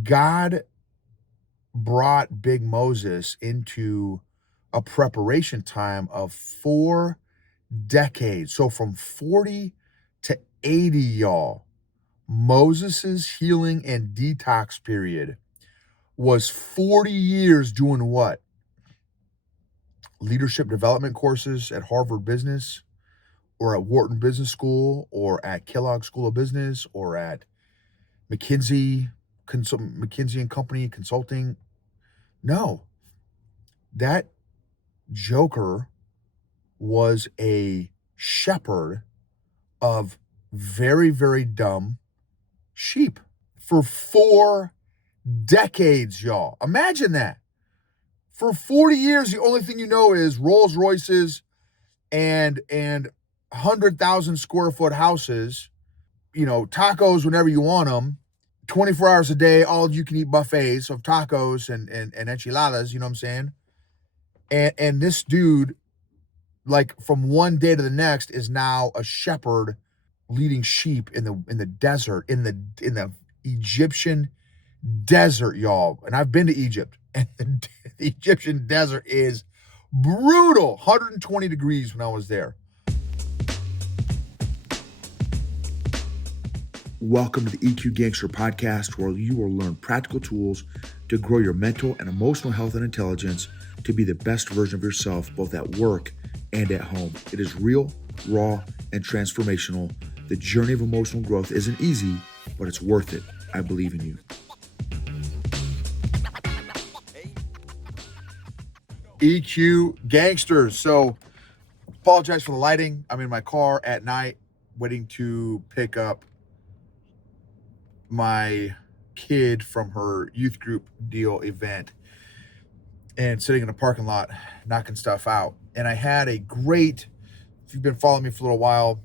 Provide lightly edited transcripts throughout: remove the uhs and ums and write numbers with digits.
God brought Big Moses into a preparation time of 4 decades. So from 40 to 80, y'all, Moses's healing and detox period was 40 years doing what? Leadership development courses at Harvard Business or at Wharton Business School or at Kellogg School of Business or at McKinsey and Company Consulting. No, that joker was a shepherd of very, very dumb sheep for 4 decades, y'all. Imagine that. For 40 years, the only thing you know is Rolls Royces and 100,000 square foot houses, tacos whenever you want them, 24 hours a day, all you can eat buffets of tacos and enchiladas, you know what I'm saying? And this dude, like from one day to the next, is now a shepherd leading sheep in the desert, in the Egyptian desert, y'all. And I've been to Egypt, and the Egyptian desert is brutal. 120 degrees when I was there. Welcome to the EQ Gangster podcast, where you will learn practical tools to grow your mental and emotional health and intelligence to be the best version of yourself, both at work and at home. It is real, raw, and transformational. The journey of emotional growth isn't easy, but it's worth it. I believe in you. EQ Gangsters. So, apologize for the lighting. I'm in my car at night waiting to pick up my kid from her youth group deal event and sitting in a parking lot knocking stuff out. And I had a great, if you've been following me for a little while,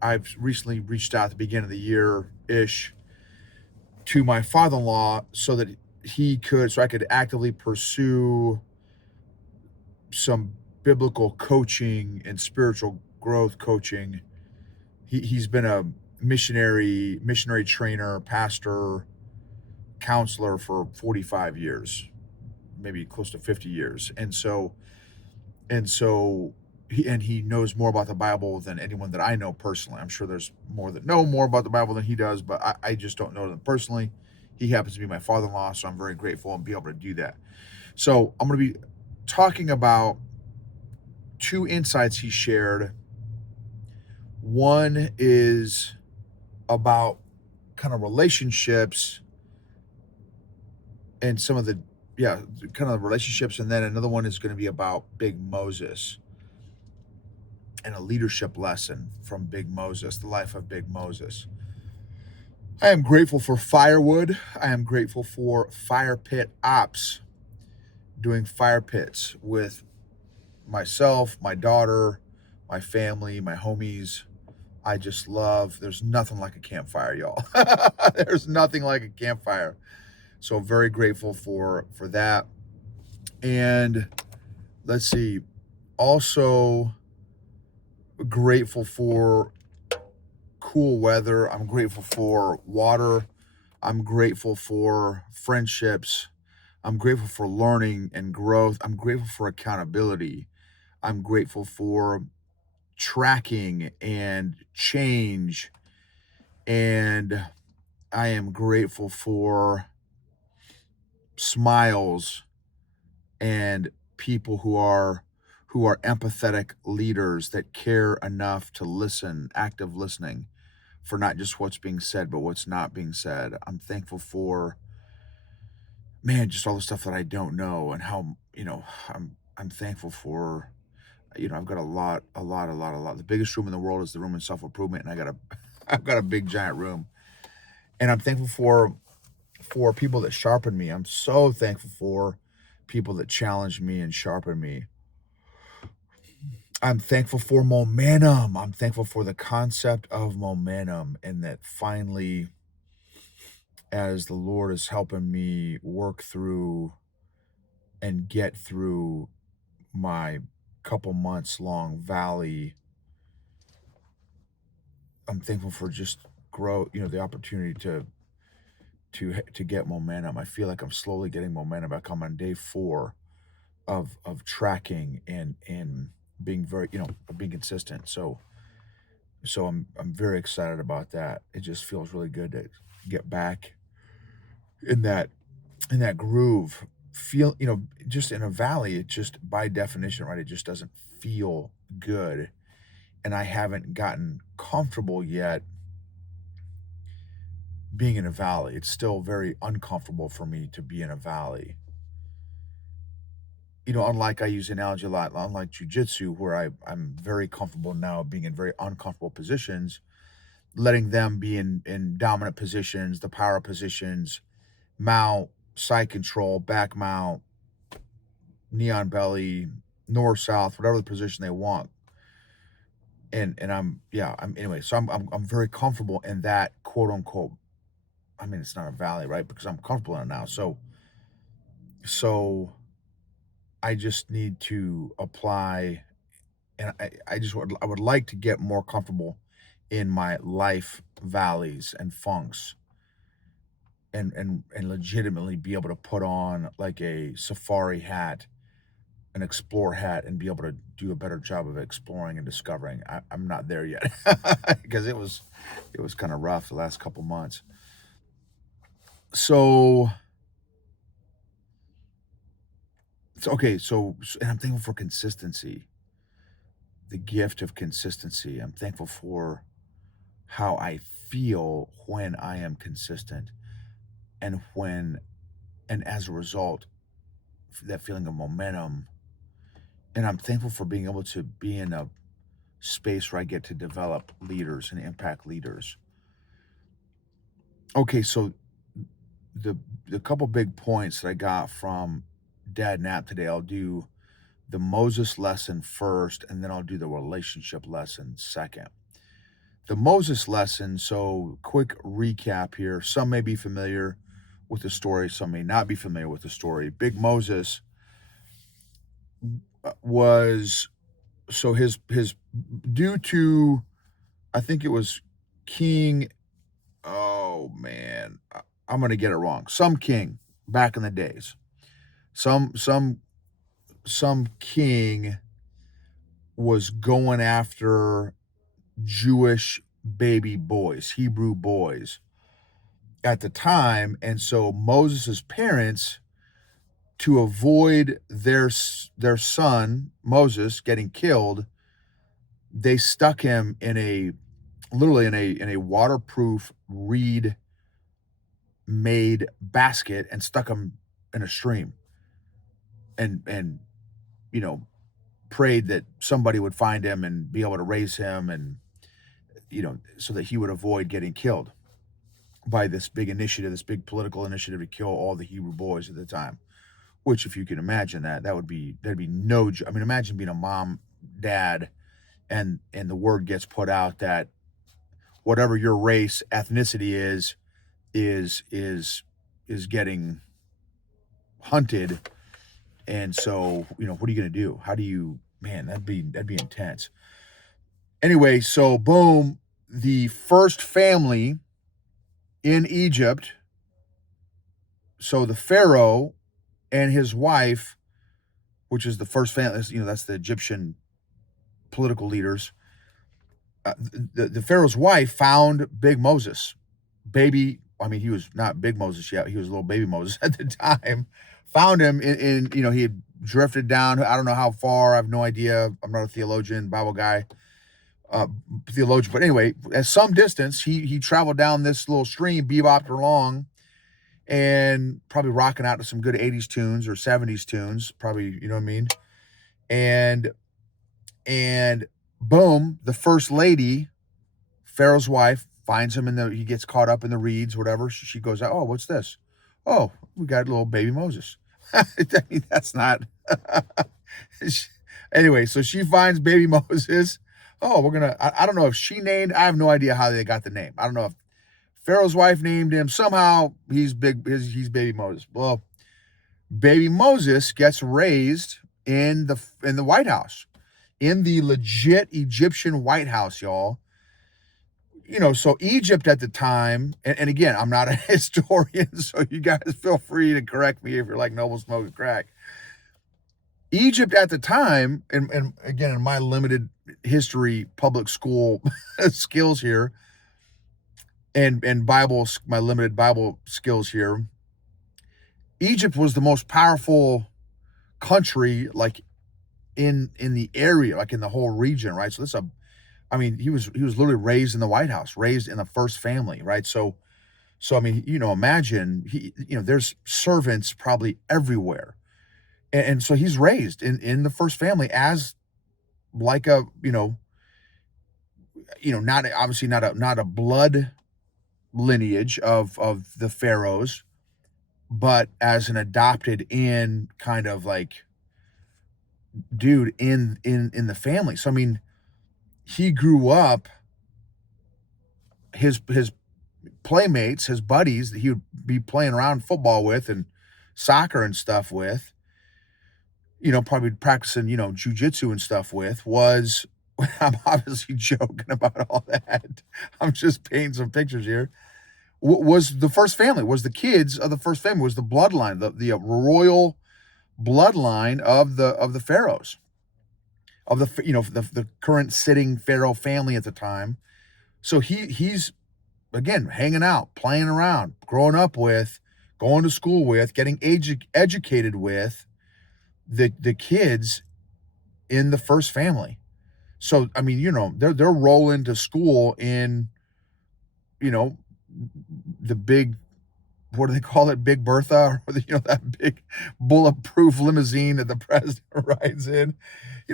I've recently reached out at the beginning of the year-ish to my father-in-law so that I could actively pursue some biblical coaching and spiritual growth coaching. He's been a missionary trainer, pastor, counselor for 45 years, maybe close to 50 years. And so he knows more about the Bible than anyone that I know personally. I'm sure there's more that know more about the Bible than he does, but I just don't know them personally. He happens to be my father-in-law, so I'm very grateful and be able to do that. So I'm going to be talking about 2 insights he shared. One is about kind of relationships and some of the relationships, and then another one is going to be about Big Moses and a leadership lesson from Big Moses, the life of Big Moses. I am grateful for firewood. I am grateful for fire pit ops, doing fire pits with myself, my daughter, my family, my homies. I just love, there's nothing like a campfire, y'all. There's nothing like a campfire. So very grateful for that. And let's see, also grateful for cool weather. I'm grateful for water. I'm grateful for friendships. I'm grateful for learning and growth. I'm grateful for accountability. I'm grateful for tracking and change. And I am grateful for smiles and people who are empathetic leaders that care enough to listen, active listening for not just what's being said, but what's not being said. I'm thankful for, just all the stuff that I don't know, and how, I'm thankful for, I've got a lot. The biggest room in the world is the room in self-improvement, and I've got a big giant room. And I'm thankful for people that sharpen me. I'm so thankful for people that challenge me and sharpen me. I'm thankful for momentum. I'm thankful for the concept of momentum, and that finally, as the Lord is helping me work through and get through my couple months long valley, I'm thankful for just growth, the opportunity to to get momentum. I feel like I'm slowly getting momentum. I'm on day 4 of tracking and being very, being consistent. So I'm very excited about that. It just feels really good to get back in that groove. Feel, just in a valley, it just by definition, right? It just doesn't feel good. And I haven't gotten comfortable yet being in a valley. It's still very uncomfortable for me to be in a valley. Unlike I use the analogy a lot, unlike jujitsu, where I'm very comfortable now being in very uncomfortable positions, letting them be in dominant positions, the power positions, mount, side control, back mount, knee on belly, north, south, whatever the position they want. And I'm anyway, so I'm very comfortable in that quote unquote. I mean, it's not a valley, right? Because I'm comfortable in it now. So I just need to apply, and I would like to get more comfortable in my life valleys and funks, and legitimately be able to put on like a safari hat, an explorer hat, and be able to do a better job of exploring and discovering. I'm not there yet because it was kind of rough the last couple months. So okay, and I'm thankful for consistency, the gift of consistency. I'm thankful for how I feel when I am consistent, and as a result, that feeling of momentum. And I'm thankful for being able to be in a space where I get to develop leaders and impact leaders. Okay, so the couple big points that I got from Dad Nap today, I'll do the Moses lesson first, and then I'll do the relationship lesson second. The Moses lesson, so quick recap here. Some may be familiar with the story, some may not be familiar with the story. Big Moses was, so his due to, I think it was King, oh man, I'm going to get it wrong. Some king back in the days. Some king was going after Jewish baby boys, Hebrew boys at the time. And so Moses's parents, to avoid their son Moses getting killed, they stuck him literally in a waterproof reed made basket and stuck him in a stream, and prayed that somebody would find him and be able to raise him, and so that he would avoid getting killed by this big initiative, this big political initiative to kill all the Hebrew boys at the time. Which, if you can imagine that'd be no. I mean, imagine being a mom, dad, and the word gets put out that whatever your race, ethnicity is getting hunted. And so, what are you going to do? How do you, man, that'd be intense. Anyway, so boom, the first family in Egypt, so the Pharaoh and his wife, which is the first family, that's the Egyptian political leaders. The Pharaoh's wife found Big Moses, baby. I mean, he was not Big Moses yet. He was little baby Moses at the time. Found him in he had drifted down. I don't know how far. I have no idea. I'm not a theologian, Bible guy, theologian. But anyway, at some distance, he traveled down this little stream, bebopped along, and probably rocking out to some good 80s tunes or 70s tunes. Probably, you know what I mean? And boom, the first lady, Pharaoh's wife, finds him he gets caught up in the reeds, whatever. She goes out, oh, what's this? Oh, we got little baby Moses. I mean, that's not. Anyway, so she finds baby Moses. Oh, I don't know if she named, I have no idea how they got the name. I don't know if Pharaoh's wife named him. Somehow he's baby Moses. Well, baby Moses gets raised in the White House, in the legit Egyptian White House, y'all. so Egypt at the time, and again, I'm not a historian, so you guys feel free to correct me if you're like Noble smoking crack. Egypt at the time, and again, in my limited history, public school skills here, and my limited Bible skills here, Egypt was the most powerful country, like in the area, like in the whole region, right? So he was literally raised in the White House, raised in the first family, right? So I mean, imagine there's servants probably everywhere, and so he's raised in the first family as like a not obviously not a blood lineage of the pharaohs, but as an adopted in kind of like dude in the family. So I mean, he grew up, his playmates, his buddies that he would be playing around football with and soccer and stuff with, probably practicing, jujitsu and stuff with, was I'm obviously joking about all that. I'm just painting some pictures here. Was the first family, was the kids of the first family, was the bloodline, the royal bloodline of the pharaohs, of the current sitting pharaoh family at the time. So he's again hanging out, playing around, growing up with, going to school with, getting educated with the kids in the first family. So I mean, they're rolling to school in, the big, what do they call it, Big Bertha, or that big bulletproof limousine that the president rides in.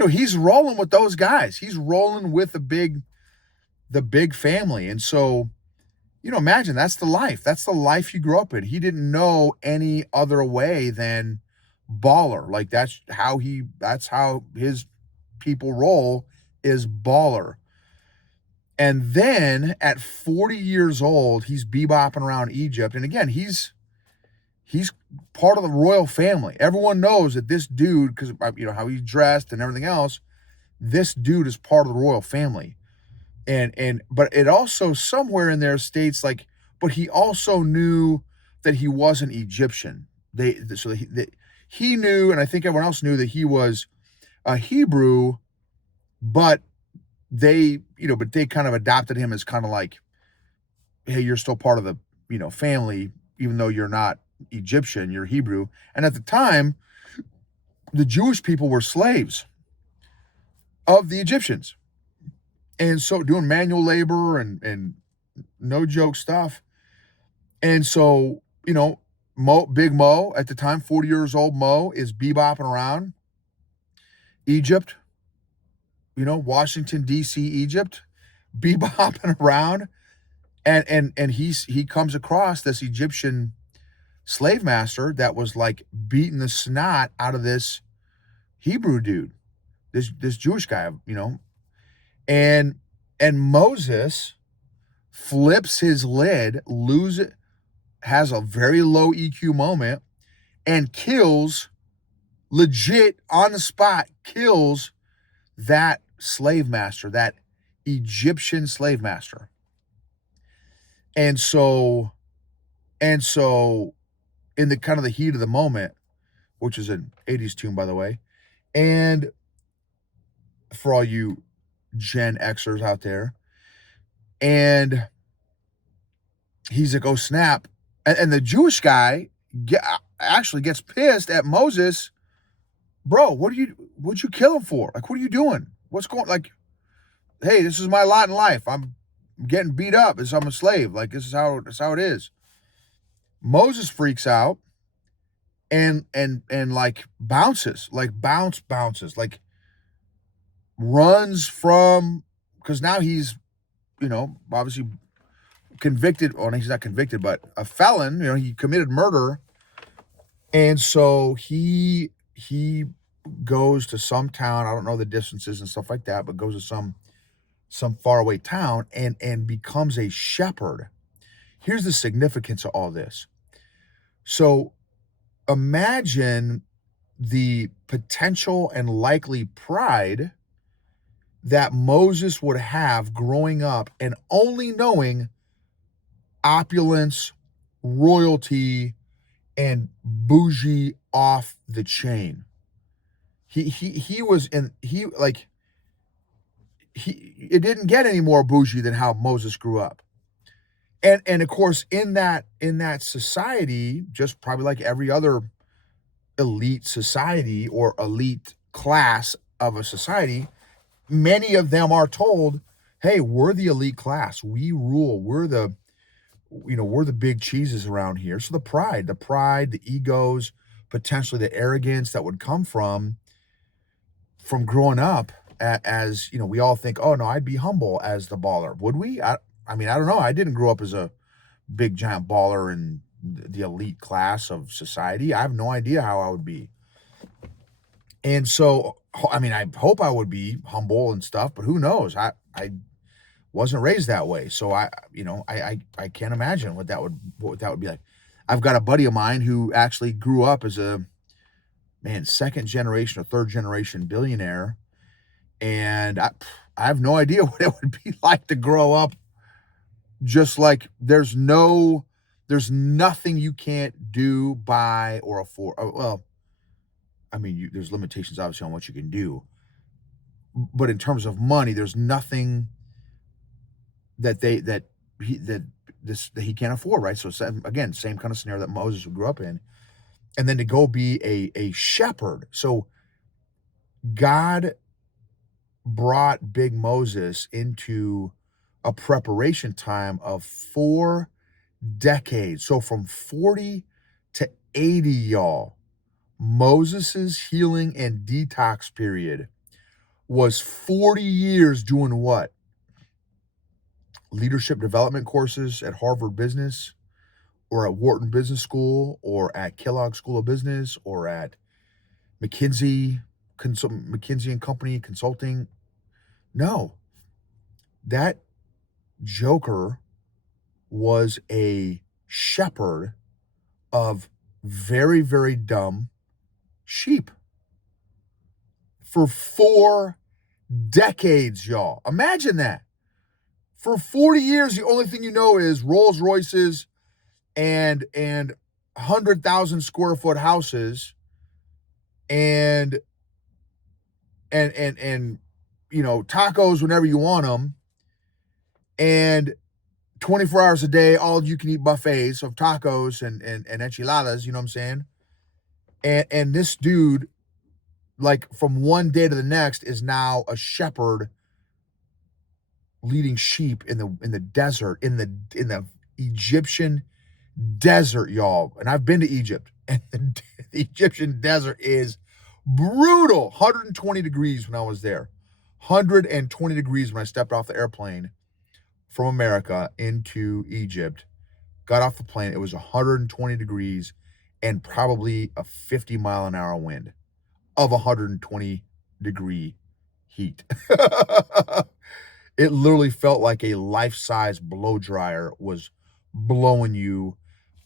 He's rolling with those guys. He's rolling with the big family. And so, imagine that's the life. That's the life he grew up in. He didn't know any other way than baller. Like that's how his people roll, is baller. And then at 40 years old, he's bebopping around Egypt. And again, he's part of the royal family. Everyone knows that this dude, because how he's dressed and everything else, this dude is part of the royal family. But it also somewhere in there states like, but he also knew that he wasn't Egyptian. He knew, and I think everyone else knew, that he was a Hebrew, but they kind of adopted him as kind of like, hey, you're still part of the, family, even though you're not Egyptian, you're Hebrew. And at the time, the Jewish people were slaves of the Egyptians. And so doing manual labor and no joke stuff. And so, Big Mo at the time, 40 years old Mo, is bebopping around Egypt, Washington, D.C., Egypt, bebopping around. And he comes across this Egyptian slave master that was like beating the snot out of this Hebrew dude, this Jewish guy, and Moses flips his lid, has a very low EQ moment, and legit on the spot, kills that slave master, that Egyptian slave master. And so in the kind of the heat of the moment, which is an 80s tune, by the way, and for all you Gen Xers out there, and he's like, oh snap. And the Jewish guy actually gets pissed at Moses. Bro, what'd you kill him for? Like, what are you doing? What's going, like, hey, this is my lot in life. I'm getting beat up as I'm a slave. Like, this is how it is. Moses freaks out and like bounces, like runs from, because now he's, obviously convicted. Well, he's not convicted, but a felon. He committed murder. And so he goes to some town. I don't know the distances and stuff like that, but goes to some faraway town and becomes a shepherd. Here's the significance of all this. So imagine the potential and likely pride that Moses would have growing up and only knowing opulence, royalty, and bougie off the chain. He was in he like he it didn't get any more bougie than how Moses grew up. And of course in that society, just probably like every other elite society or elite class of a society, many of them are told, "Hey, we're the elite class. We rule. We're the big cheeses around here." So the pride, the egos, potentially the arrogance that would come from growing up as, we all think, "Oh no, I'd be humble as the baller." Would we? I mean, I don't know. I didn't grow up as a big giant baller in the elite class of society. I have no idea how I would be. And so, I mean, I hope I would be humble and stuff, but who knows? I wasn't raised that way. So I can't imagine what that would be like. I've got a buddy of mine who actually grew up as a second generation or third generation billionaire, and I have no idea what it would be like to grow up just like there's nothing you can't do, buy, or afford. Well, I mean, there's limitations obviously on what you can do, but in terms of money, there's nothing that they that he that this that he can't afford, right? So again, same kind of scenario that Moses grew up in, and then to go be a shepherd. So God brought Big Moses into a preparation time of 4 decades. So from 40 to 80, y'all, Moses's healing and detox period was 40 years doing what? Leadership development courses at Harvard Business or at Wharton Business School or at Kellogg School of Business or at McKinsey, McKinsey and Company Consulting. No, that joker was a shepherd of very, very dumb sheep for 4 decades, y'all. Imagine that. For 40 years, the only thing you know is Rolls Royces and 100,000 square foot houses and tacos whenever you want them, and 24 hours a day, all you can eat buffets of tacos and enchiladas, you know what I'm saying? And this dude, like from one day to the next, is now a shepherd leading sheep in the desert, in the Egyptian desert, y'all. And I've been to Egypt, and the Egyptian desert is brutal. 120 degrees when I was there. 120 degrees when I stepped off the airplane from America into Egypt. Got off the plane, it was 120 degrees and probably a 50-mile-an-hour wind of 120-degree heat. It literally felt like a life-size blow dryer was blowing you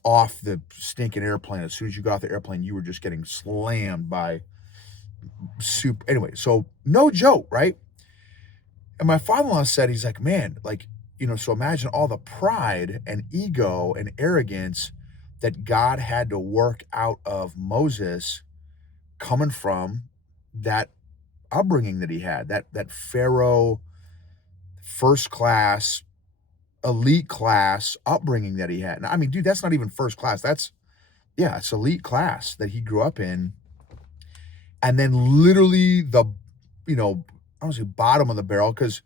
off the stinking airplane. As soon as you got off the airplane, you were just getting slammed by soup. Anyway, so no joke, right? And my father-in-law said, he's like, man, like, so imagine all the pride and ego and arrogance that God had to work out of Moses coming from that upbringing that he had, that Pharaoh first class, elite class upbringing that he had. And I mean, dude, that's not even first class. It's elite class that he grew up in. And then literally I don't want to say bottom of the barrel, because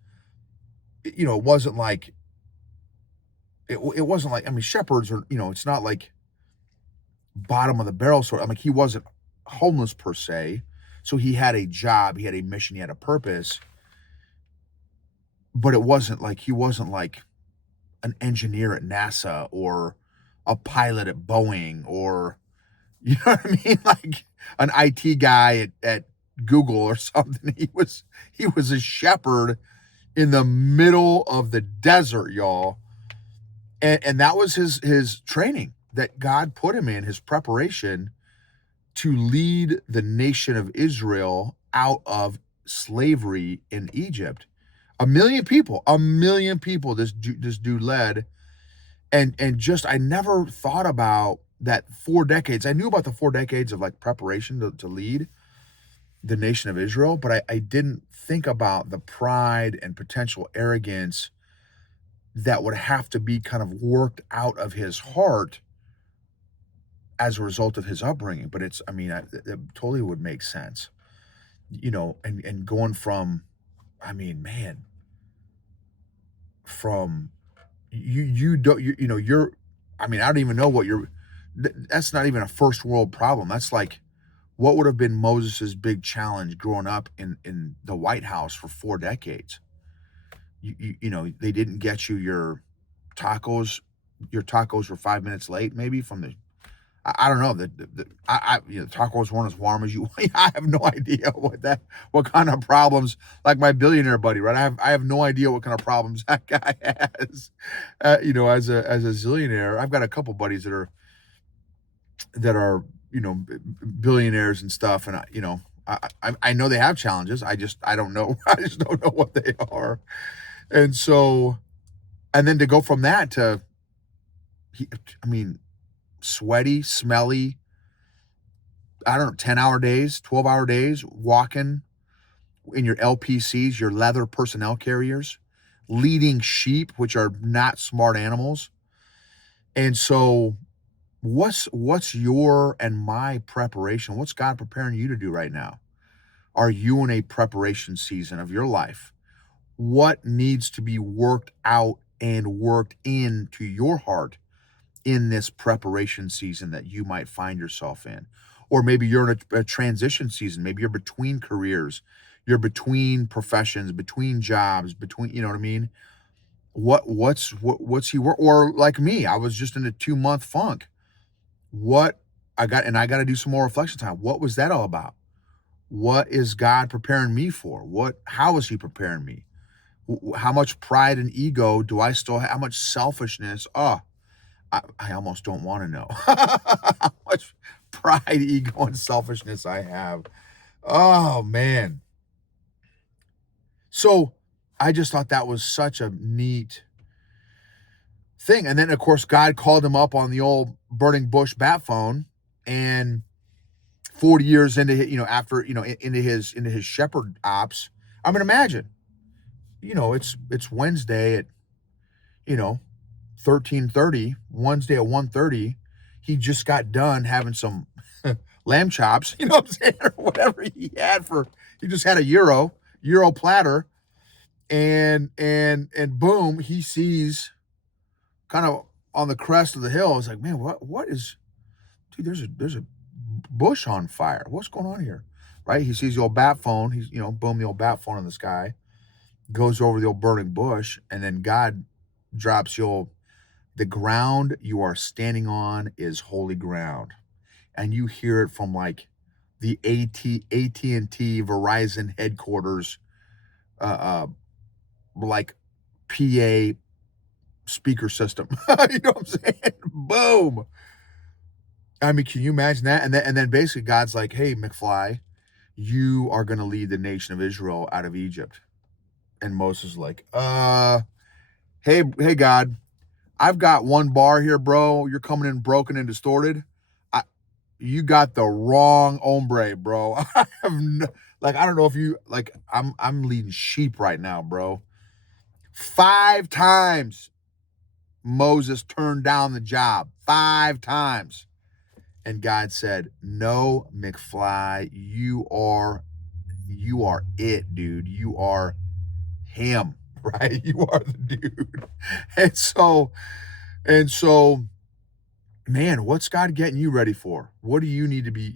it wasn't like I mean, shepherds are, it's not like bottom of the barrel sort. I mean, he wasn't homeless per se. So he had a job, he had a mission, he had a purpose. But he wasn't like an engineer at NASA or a pilot at Boeing, or, you know what I mean? Like an IT guy at Google or something. He was a shepherd in the middle of the desert, y'all. And that was his training that God put him in, his preparation to lead the nation of Israel out of slavery in Egypt. 1 million people this dude led. And just I never thought about that 4 decades. I knew about the 4 decades of like preparation to lead the nation of Israel, but I didn't think about the pride and potential arrogance that would have to be kind of worked out of his heart as a result of his upbringing. But it's, I mean, it totally would make sense, and going from, I mean, man, from you don't, you're, I mean, I don't even know what that's not even a first world problem. That's like, what would have been Moses's big challenge growing up in the White House for 4 decades? They didn't get you your tacos. Your tacos were 5 minutes late, maybe from the. I don't know tacos weren't as warm as you. I have no idea what kind of problems. Like my billionaire buddy, right? I have no idea what kind of problems that guy has. As a zillionaire, I've got a couple buddies that are billionaires and stuff, and I know they have challenges. I don't know. I just don't know what they are. And so, and then to go from that to, I mean, sweaty, smelly, I don't know, 10-hour days, 12-hour days, walking in your LPCs, your leather personnel carriers, leading sheep, which are not smart animals. And so what's your and my preparation? What's God preparing you to do right now? Are you in a preparation season of your life? What needs to be worked out and worked into your heart in this preparation season that you might find yourself in? Or maybe you're in a transition season. Maybe you're between careers, you're between professions, between jobs, between, you know what I mean? What's he work? Or like me, I was just in a 2-month funk. I got to do some more reflection time. What was that all about? What is God preparing me for? How is he preparing me? How much pride and ego do I still have? How much selfishness? I almost don't want to know how much pride, ego, and selfishness I have. Oh, man. So I just thought that was such a neat thing. And then, of course, God called him up on the old burning bush bat phone, and 40 years into, after, into his shepherd ops. I mean, imagine, it's Wednesday at, 13:30, Wednesday at 1:30. He just got done having some lamb chops, you know what I'm saying? Or whatever he just had a Euro platter, and boom, he sees kind of on the crest of the hill. It's like, man, what is, dude, there's a bush on fire. What's going on here? Right? He sees the old bat phone. He's, boom, the old bat phone in the sky, goes over the old burning bush, and then God drops the ground you are standing on is holy ground. And you hear it from like the AT&T Verizon headquarters, like PA speaker system. You know what I'm saying? Boom. I mean, can you imagine that? And then basically God's like, hey, McFly, you are going to lead the nation of Israel out of Egypt. And Moses is like, hey, God, I've got one bar here, bro. You're coming in broken and distorted. You got the wrong hombre, bro. I don't know if you, like, I'm leading sheep right now, bro. 5 times Moses turned down the job. 5 times. And God said, no, McFly, you are it, dude. You are him, right? You are the dude. And so, man, what's God getting you ready for? What do you need to be,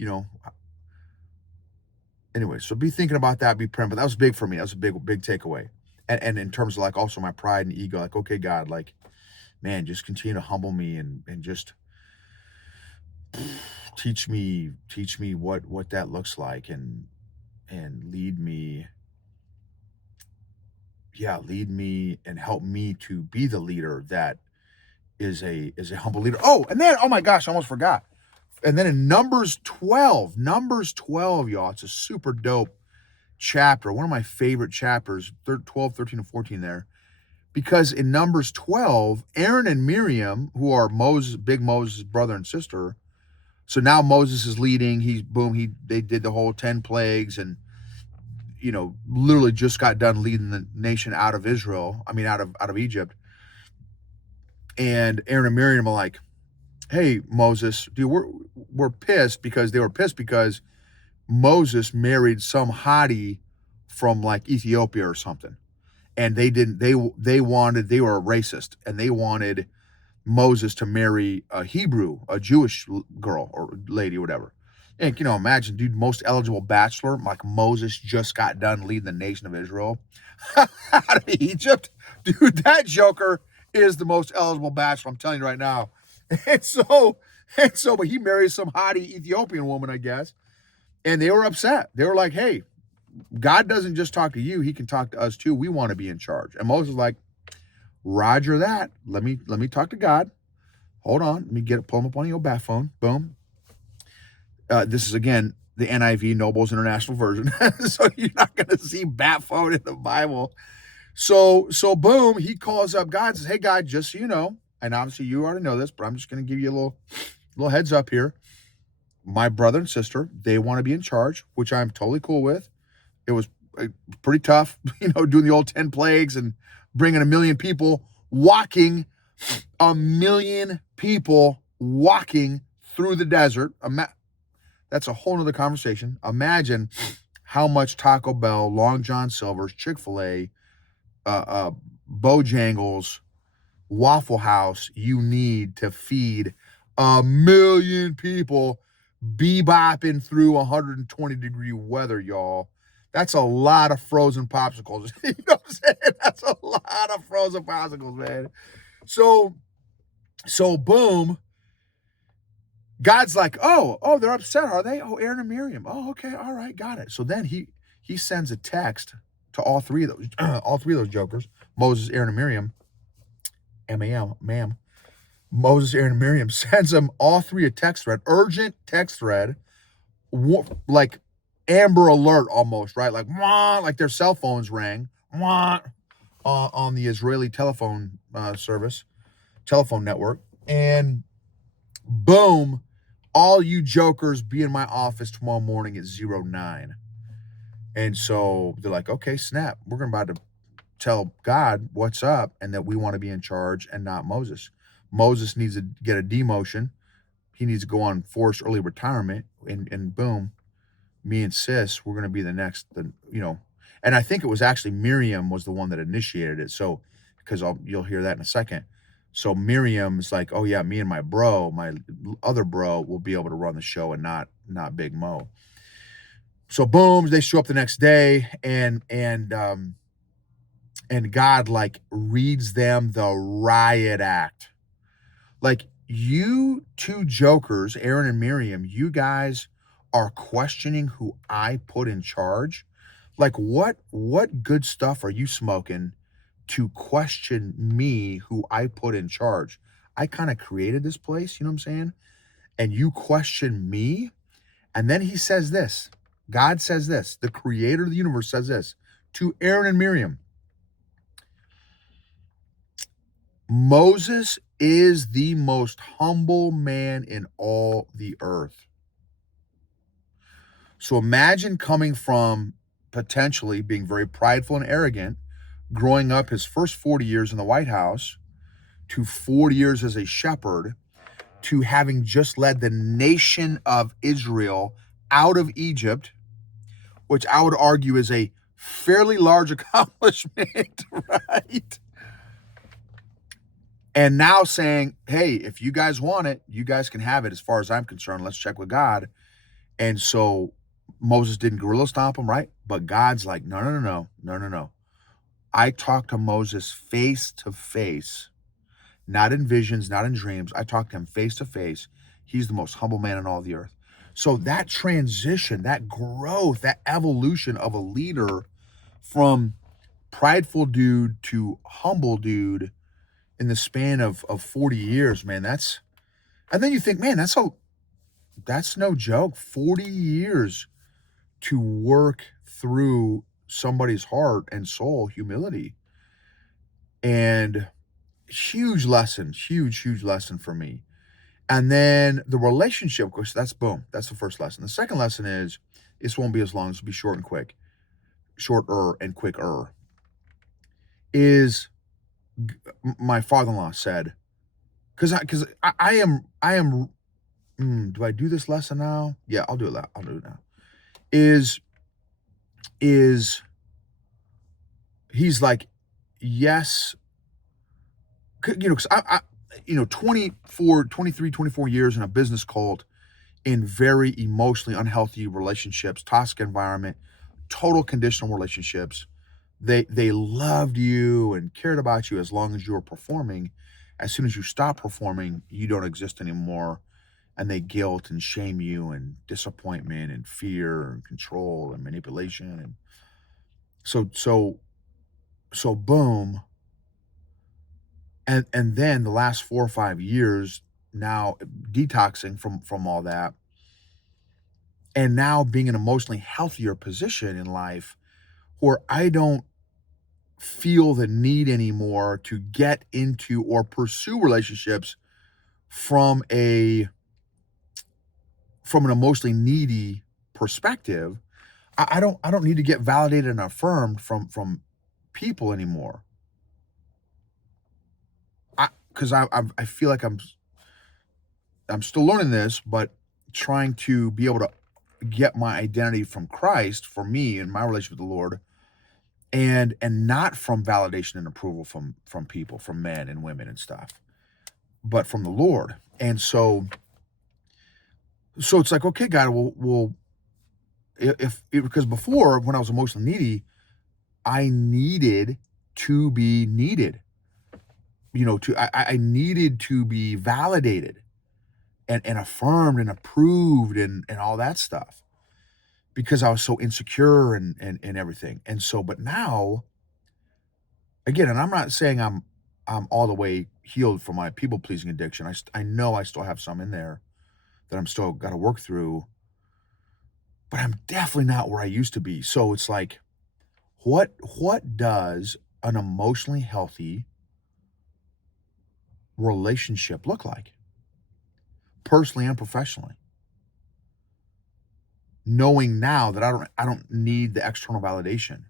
anyway, so be thinking about that, be praying. But that was big for me. That was a big takeaway. And in terms of like also my pride and ego, like, okay, God, like, man, just continue to humble me and just teach me what that looks like, and lead me and help me to be the leader that is a humble leader. Oh, and then, oh my gosh, I almost forgot. And then in Numbers 12, y'all, it's a super dope chapter, one of my favorite chapters, 12, 13, and 14 there, because in Numbers 12, Aaron and Miriam, who are big Moses' brother and sister, so now Moses is leading. They did the whole 10 plagues and, literally just got done leading the nation out of Egypt. And Aaron and Miriam are like, hey, Moses, dude, we're pissed because Moses married some hottie from like Ethiopia or something. And they were racist, and they wanted Moses to marry a Jewish girl or lady or whatever. And, imagine, dude, most eligible bachelor, like Moses just got done leading the nation of Israel out of Egypt. Dude, that joker is the most eligible bachelor, I'm telling you right now. But he marries some hottie Ethiopian woman, I guess. And they were upset. They were like, hey, God doesn't just talk to you. He can talk to us too. We want to be in charge. And Moses was like, roger that. Let me talk to God. Hold on. Let me pull him up on your bat phone. Boom. This is, again, the NIV, Nobles International Version. So you're not going to see bat phone in the Bible. So boom, he calls up God and says, hey, God, just so you know, and obviously you already know this, but I'm just going to give you a little heads up here. My brother and sister, they want to be in charge, which I'm totally cool with. It was pretty tough, doing the old 10 plagues and bringing 1 million people walking through the desert. That's a whole nother conversation. Imagine how much Taco Bell, Long John Silver's, Chick-fil-A, Bojangles, Waffle House you need to feed 1 million people bebopping through 120-degree weather, y'all. That's a lot of frozen popsicles. You know what I'm saying? That's a lot of frozen popsicles, man. So boom. God's like, oh, they're upset, are they? Oh, Aaron and Miriam. Oh, okay, all right, got it. So then he sends a text to all three of those jokers, Moses, Aaron, and Miriam. ma'am. Moses, Aaron, and Miriam sends them all three a text thread, urgent text thread, like Amber Alert almost, right? Like, wah, like their cell phones rang, wah, on the Israeli telephone network, and boom, all you jokers be in my office tomorrow morning at 09. And so they're like, okay, snap, we're about to tell God what's up and that we want to be in charge and not Moses. Moses needs to get a demotion. He needs to go on forced early retirement, and boom, me and sis, we're going to be the next, and I think it was actually Miriam was the one that initiated it. So, because you'll hear that in a second. So Miriam's like, oh yeah, me and my other bro will be able to run the show and not Big Mo. So boom, they show up the next day, and God like reads them the riot act. Like, you two jokers, Aaron and Miriam, you guys are questioning who I put in charge. Like, what good stuff are you smoking to question me, who I put in charge? I kind of created this place, you know what I'm saying? And you question me? And then he says this. God says this. The creator of the universe says this to Aaron and Miriam. Moses is the most humble man in all the earth. So imagine coming from potentially being very prideful and arrogant, growing up his first 40 years in the White House, to 40 years as a shepherd, to having just led the nation of Israel out of Egypt, which I would argue is a fairly large accomplishment, right? And now saying, hey, if you guys want it, you guys can have it. As far as I'm concerned, let's check with God. And so Moses didn't gorilla stomp him, right? But God's like, no. I talked to Moses face to face, not in visions, not in dreams. I talked to him face to face. He's the most humble man in all the earth. So that transition, that growth, that evolution of a leader from prideful dude to humble dude in the span of 40 years, man, and then you think, man, that's no joke. 40 years to work through somebody's heart and soul humility. And huge lesson for me. And then the relationship, of course, that's boom. That's the first lesson. The second lesson is this won't be as long. This will be short and quick, shorter and quicker. Is my father-in-law said, because I am. Do I do this lesson now? Yeah, I'll do it. I'll do it now. Is he's like, yes, because I 24, 23, 24 years in a business cult in very emotionally unhealthy relationships, toxic environment, total conditional relationships. They loved you and cared about you as long as you were performing. As soon as you stop performing, you don't exist anymore. And they guilt and shame you and disappointment and fear and control and manipulation. And so boom. And then the last 4 or 5 years now detoxing from all that, and now being in an emotionally healthier position in life where I don't feel the need anymore to get into or pursue relationships from an emotionally needy perspective. I don't need to get validated and affirmed from people anymore. Because I feel like I'm still learning this, but trying to be able to get my identity from Christ for me and my relationship with the Lord, and not from validation and approval from people, from men and women and stuff, but from the Lord. And so it's like, okay, God, well, if because before when I was emotionally needy, I needed to be needed, I needed to be validated and affirmed and approved and all that stuff because I was so insecure and everything. And so, but now, again, and I'm not saying I'm all the way healed from my people pleasing addiction. I know I still have some in there that I'm still got to work through, but I'm definitely not where I used to be. So it's like, what does an emotionally healthy relationship look like, personally and professionally? Knowing now that I don't need the external validation.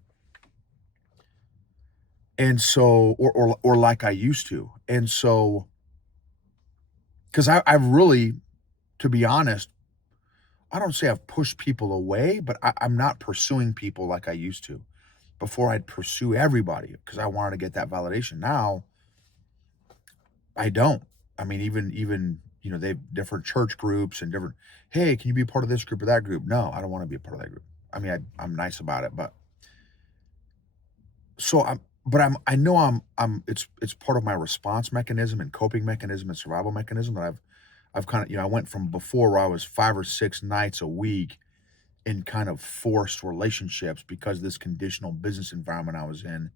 And so, or like I used to. And so, because I've really, to be honest, I don't say I've pushed people away, but I'm not pursuing people like I used to. Before, I'd pursue everybody because I wanted to get that validation. Now I don't. I mean, even they've different church groups and different. Hey, can you be part of this group or that group? No, I don't want to be a part of that group. I mean, I'm nice about it, but so I know it's part of my response mechanism and coping mechanism and survival mechanism that I've kind of, I went from before where I was 5 or 6 nights a week in kind of forced relationships because of this conditional business environment I was in.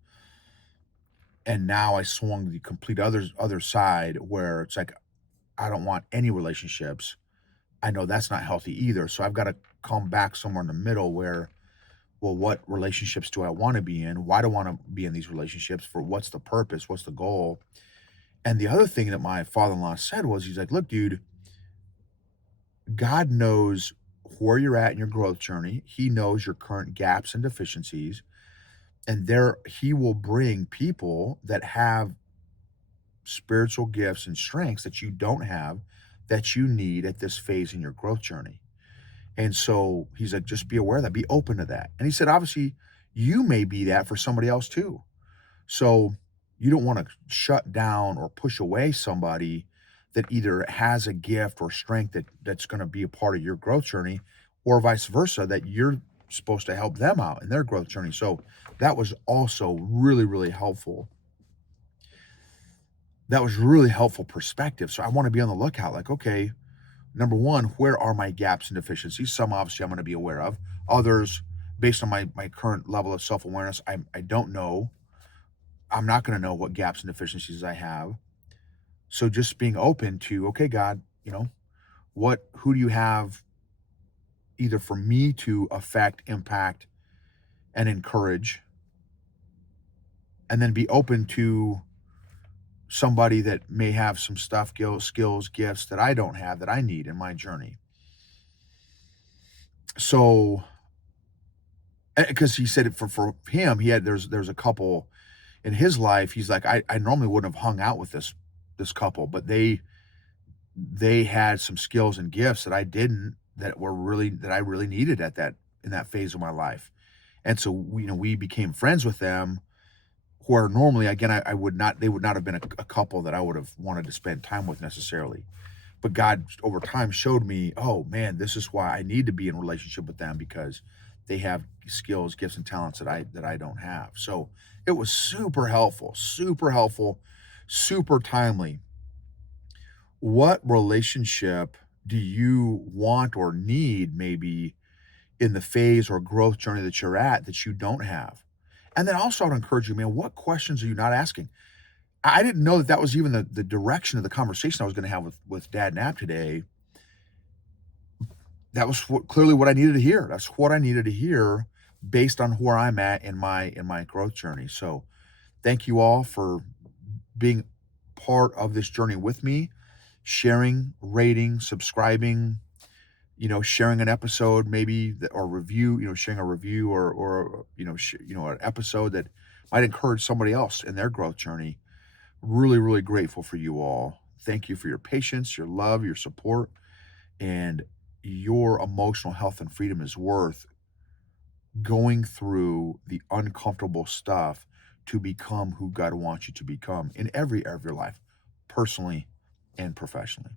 And now I swung the complete other side where it's like I don't want any relationships. I know that's not healthy either. So I've got to come back somewhere in the middle where, well, what relationships do I want to be in? Why do I want to be in these relationships? For what's the purpose? What's the goal? And the other thing that my father-in-law said was, he's like, look, dude, God knows where you're at in your growth journey. He knows your current gaps and deficiencies. And he will bring people that have spiritual gifts and strengths that you don't have, that you need at this phase in your growth journey. And so he's like, just be aware of that, be open to that. And he said, obviously, you may be that for somebody else too. So you don't want to shut down or push away somebody that either has a gift or strength that's going to be a part of your growth journey, or vice versa, that you're supposed to help them out in their growth journey. So that was also really helpful. That was really helpful perspective. So I want to be on the lookout, like, okay, number one, where are my gaps and deficiencies? Some obviously I'm going to be aware of. Others, based on my current level of self-awareness, I don't know. I'm not going to know what gaps and deficiencies I have. So just being open to, okay, God, who do you have either for me to affect, impact, and encourage, and then be open to somebody that may have some stuff, skills, gifts that I don't have that I need in my journey. So, because he said it for him, there's a couple in his life. He's like, I normally wouldn't have hung out with this couple, but they had some skills and gifts that I didn't, that I really needed at that in that phase of my life. And so we became friends with them, where normally, again, I would not, they would not have been a couple that I would have wanted to spend time with necessarily. But God over time showed me, oh man, this is why I need to be in relationship with them, because they have skills, gifts, and talents that I don't have. So it was super helpful, super timely. What relationship do you want or need, maybe in the phase or growth journey that you're at, that you don't have? And then also, I would encourage you, man, what questions are you not asking? I didn't know that was even the direction of the conversation I was going to have with Dad Nap today. That was clearly what I needed to hear. That's what I needed to hear based on where I'm at in my growth journey. So thank you all for being part of this journey with me, sharing, rating, subscribing, sharing an episode maybe or review, sharing a review or an episode that might encourage somebody else in their growth journey. Really, really grateful for you all. Thank you for your patience, your love, your support, and your emotional health and freedom is worth going through the uncomfortable stuff to become who God wants you to become in every area of your life, personally and professionally.